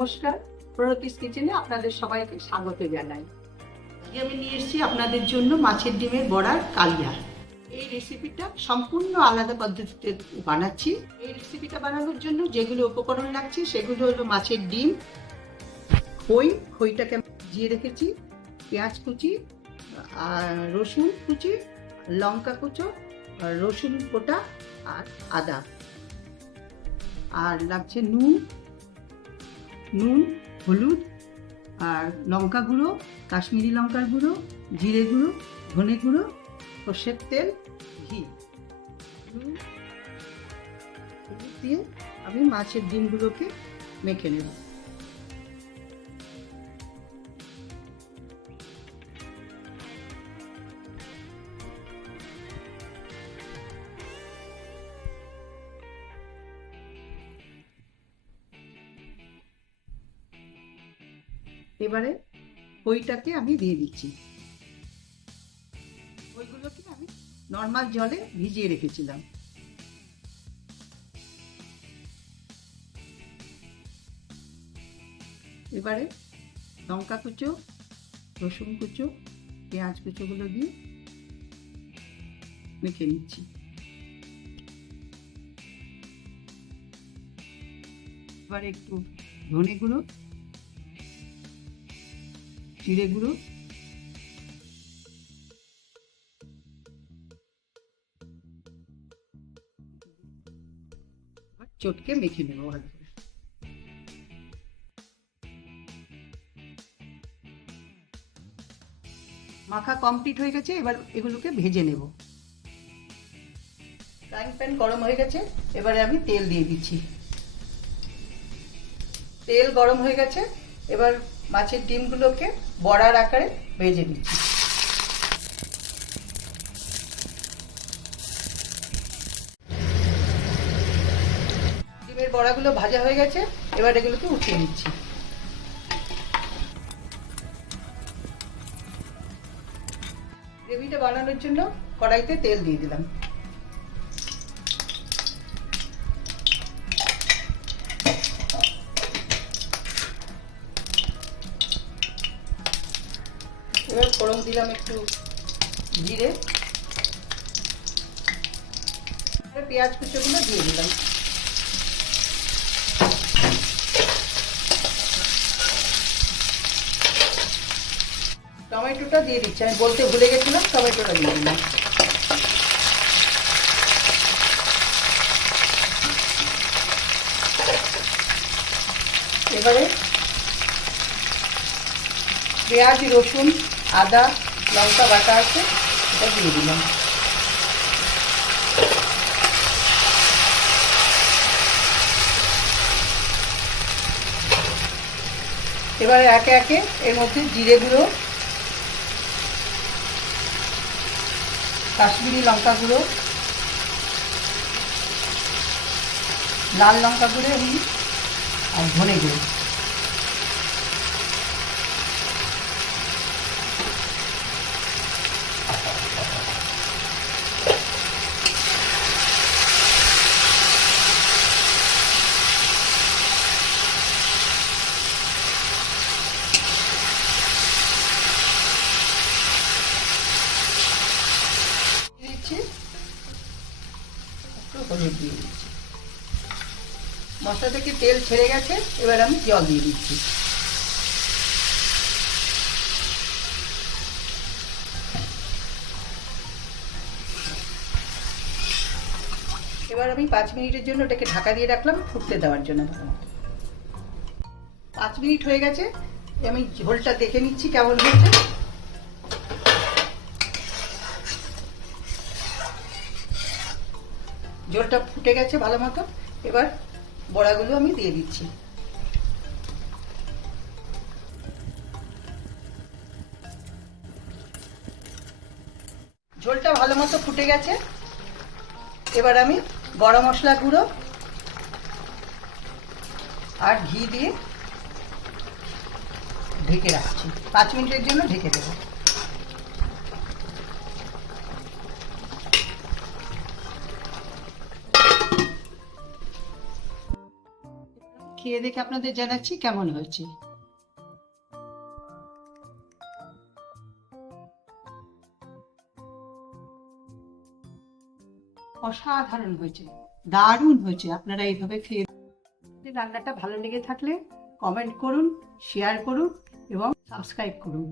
নমস্কার, প্রণতিস কিচেনে আপনাদের সবাইকে স্বাগত জানাই। আজকে আমি নিয়ে এসেছি আপনাদের জন্য মাছের ডিমের বড়ার কালিয়া। এই রেসিপিটা সম্পূর্ণ আলাদা পদ্ধতিতে বানাচ্ছি। এই রেসিপিটা বানানোর জন্য যেগুলো উপকরণ লাগছে সেগুলো হলো মাছের ডিম, খইটাকে ভিজিয়ে রেখেছি, পেঁয়াজ কুচি, আর রসুন কুচি, লঙ্কা কুচো, রসুন কোটা আর আদা, আর লাগছে নুন, হলুদ, আর লঙ্কা গুঁড়ো, কাশ্মীরি লঙ্কার গুঁড়ো, জিরে গুঁড়ো, ধনে গুঁড়ো, সর্ষের তেল, ঘি। হলুদ দিয়ে আমি মাছের ডিমগুলোকে মেখে নেব। এবারে খইটাকে আমি দিয়ে দিচ্ছি। খইগুলোকে আমি নর্মাল জলে ভিজিয়ে রেখেছিলাম। এবারে লঙ্কা কুচো, রসুন কুচো, পেঁয়াজ কুচোগুলো দিয়ে মেখে নিচ্ছি। এবারে একটু ধনে গুঁড়ো, জিরে গুঁড়ো, চটকে মেখে নেবো ভালো করে। মাখা কমপ্লিট হয়ে গেছে, এবার এগুলোকে ভেজে নেব। ফ্রাইং প্যান গরম হয়ে গেছে, এবারে আমি তেল দিয়ে দিচ্ছি। তেল গরম হয়ে গেছে, এবার মাছের ডিমগুলোকে বড়ার আকারে ভেজে নিচ্ছি। ডিমের বড়াগুলো ভাজা হয়ে গেছে, এবার এগুলোকে উঠিয়ে নিচ্ছি। গ্রেভিটা বানানোর জন্য কড়াইতে তেল দিয়ে দিলাম। এবার ফোড়ন দিলাম একটু জিরে, পেঁয়াজ কুচোগুলো দিয়ে দিলাম। টমেটোটা দিয়ে দিচ্ছি, আমি বলতে ভুলে গেছিলাম, টমেটোটা দিয়ে দিলাম। এবারে পেঁয়াজ, রসুন, আদা, লঙ্কা বাটা আছে, এটা দিয়ে দিলাম। এবারে একে একে এর মধ্যে জিরে গুঁড়ো, কাশ্মীরি লঙ্কা গুঁড়ো, লাল লঙ্কা গুঁড়ো আর ধনে গুঁড়ো, হলুদ দিয়ে দিচ্ছি। মশলা থেকে তেল ছেড়ে গেছে, এবার আমি জল দিয়ে দিচ্ছি। এবার আমি 5 মিনিটের জন্য এটাকে ঢাকা দিয়ে রাখলাম ফুটতে দেওয়ার জন্য। 5 মিনিট হয়ে গেছে, আমি ঝোলটা দেখে নিচ্ছি কেমন হয়েছে। ঝোলটা ফুটে গেছে ভালো মতো, এবার বড়াগুলো আমি দিয়ে দিচ্ছি। ঝোলটা ভালো মতো ফুটে গেছে, এবার আমি গরম মশলা গুঁড়ো আর ঘি দিয়ে ঢেকে রাখছি। 5 মিনিটের জন্য ঢেকে দেবো। খেয়ে দেখে আপনাদের জানাচ্ছি কেমন হয়েছে। অসাধারণ হয়েছে, দারুণ হয়েছে। আপনারা এইভাবে খেয়ে, রান্নাটা ভালো লেগে থাকলে কমেন্ট করুন, শেয়ার করুন এবং সাবস্ক্রাইব করুন।